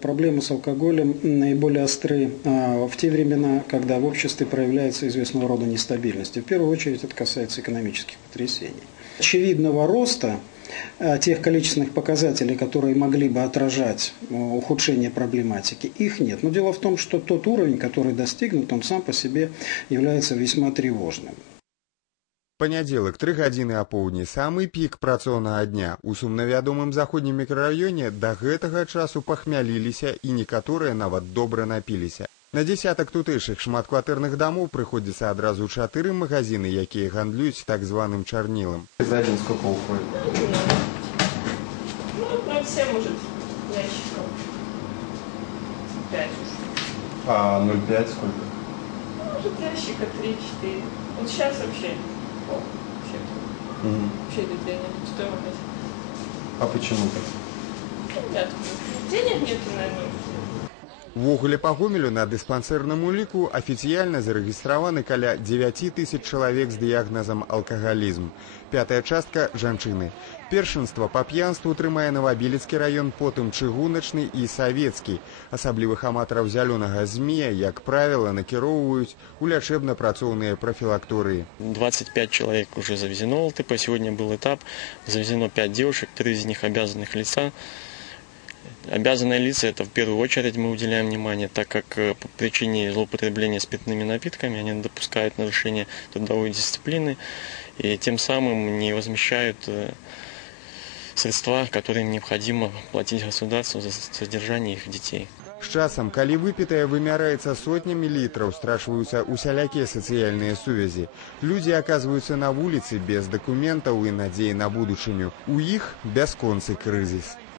проблемы с алкоголем наиболее остры в те времена, когда в обществе проявляется известного рода нестабильность. В первую очередь это касается экономических потрясений. Очевидного роста тех количественных показателей, которые могли бы отражать ухудшение проблематики, их нет. Но дело в том, что тот уровень, который достигнут, он сам по себе является весьма тревожным. Панядзелак, 3 гадзіны апоўдні, самы пік працоўнага дня. У сумнавядомым заходнім мікрараёне да гэтага часу пахмяліліся і некаторыя нават добра напіліся. На дзесятак тутэйшых шматкватэрных домов прыходзіцца адразу 4 магазины, якія гандлююць так званым чарнілам. За день сколько уходит? Ну, 7, может, ящиков. 5 уже. А 0,5 сколько? Может, ящика 3-4. Вот сейчас вообще... Вообще идут денег, что магазин. А почему так? Нет, денег нету, наверное. Увогуле па Гомелю на дыспансерным уліку афіцыяльна зарэгістраваны каля 9 тысяч чалавек з дыягназам алкагалізм. Пятая частка – жанчыны. Першынства па п'янству трымае Новабелецкі раён, потым Чыгуначны і Савецкі. Асаблівых аматараў зялёнага змея, як правіла, накіроўваюць у лячэбна-працоўныя профилактории. 25 человек уже завезено ЛТП. Сегодня был этап. Завезено 5 девушек, 3 из них обязанных лица. Обязанные лица – это в первую очередь мы уделяем внимание, так как по причине злоупотребления спиртными напитками они допускают нарушение трудовой дисциплины и тем самым не возмещают средства, которые необходимо платить государству за содержание их детей. З часам, калі выпітае вымяраецца сотнямі літраў, страшваюцца усялякія сацыяльныя сувязі. Людзі аказваюцца на вуліцы без дакументаў і надзеі на будучыню. У іх бясконцы крызіс.